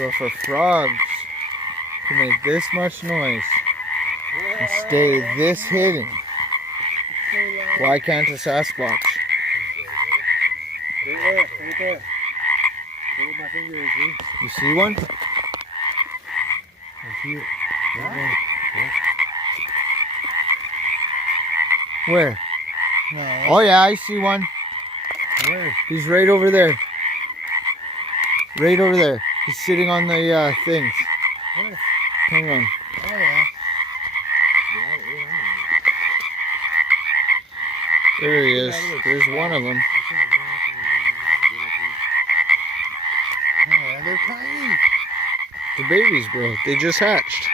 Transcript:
So if a frog can make this much noise and stay this hidden, why can't a Sasquatch? Right there, right there. See what my finger is, see? You see one? I see it. Right there. Yeah. Where? No. Oh yeah, I see one. Where? He's right over there. Right over there. He's sitting on the things. Where? Hang on. Oh yeah. There he is. There's one of them. Oh yeah, they're tiny. The babies, bro. They just hatched.